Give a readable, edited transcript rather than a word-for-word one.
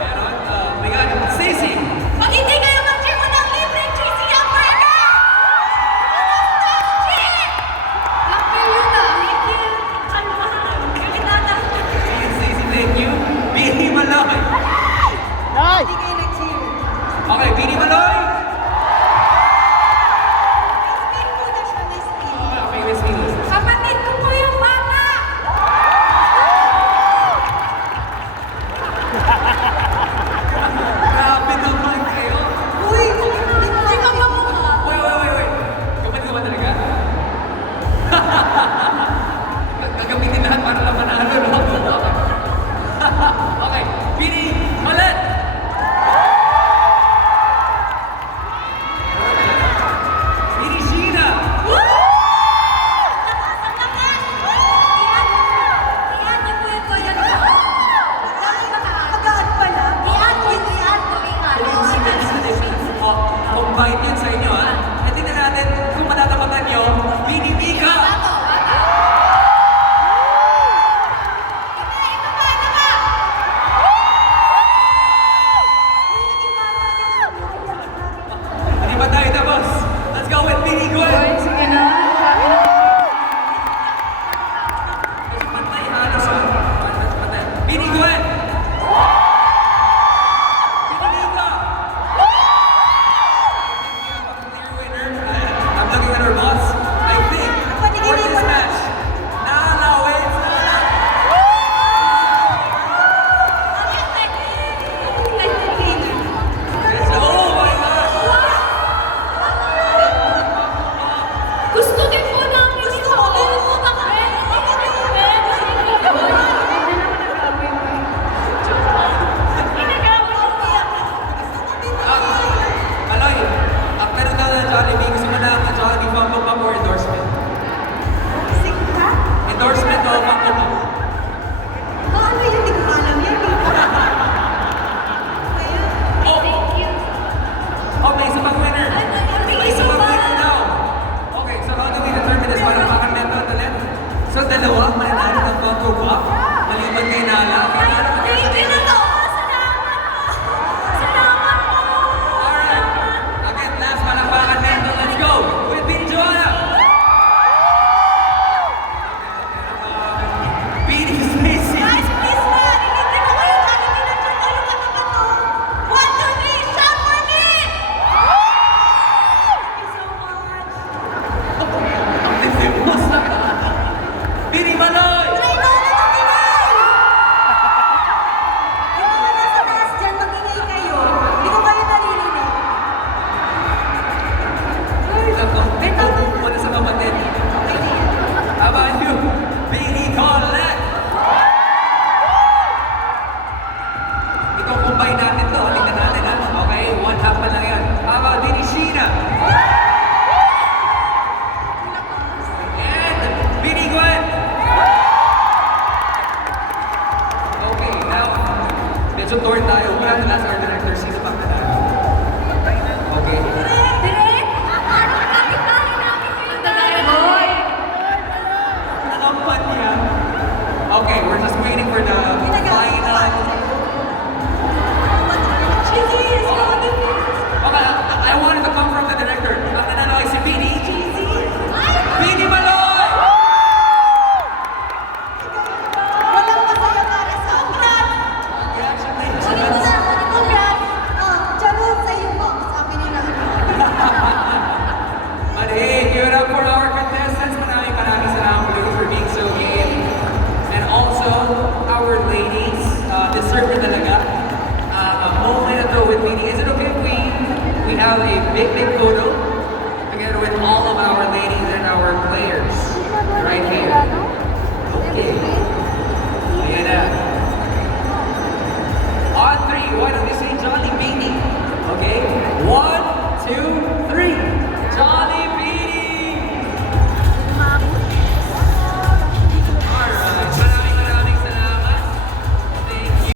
Meron. Ayan, Stacy. Pag hindi kayo mag-cheer mo ng libreng cheesy hamburger! Lapil yun na. Hindi. Kalmahan. Kinata. Stacy, thank you. Bini Maloy. Hindi kayo nag-cheer. Okay, Bini Maloy. Spin po na siya, may spin. Okay, Miss Venus. Kapatid ko po yung bata! Grabe naman kayo. Uy! Hindi ka ba mukha? Wait. Kapatid ka ba talaga? Gagamitin lahat para lang manalo, no? Okay, Bini Malet. Bini Sheena. Combine yun sa inyo, ha? At tingnan natin kung matatapatan nyo, Bini Mika. Hindi ba tayo tapos? Let's go with Bini Gwen. Sige na. Patay, halos, ha? Patay. Bini Gwen. Bini Mika. Clear winner. I'm looking at our boss. I think for this match. Wait. Oh my gosh. Gusto din po namin ito. Aloy, after na Jollibee, gusto mo na ang Jollibee Funko Pop or endorsement? Endorsement o Funko Pop? Okay, isa pang winner. Isa pang winner now. Okay, so how do we determine this? Parang mental ulit. So dalawa, mananalo ng Funko Pop. Maliban kay Nala. Alright. Again, last palakpakan mental. Let's go with Bini Joanna. Bini Stacy. Bini Manoy. Ito muna sa kapatid. How about you? Bini Colette. Ito combine natin to. Halika natin, ha? Okay, one half pa lang yan. How about Bini Sheena? And Bini Gwen. Okay, now, medyo torn tayo. We have to ask our director, sino pa nanalo? Okay. Nakampan niya. Okay, we're just waiting for the final. Okay, I wanted to come from the director. Ang nanalo ay si Bini. Bini Maloy! But hey, give it up for our contestants. Maraming salamat for being so game. And also, our ladies, deserve na talaga a moment to with Bini. Is it okay if we have a big photo?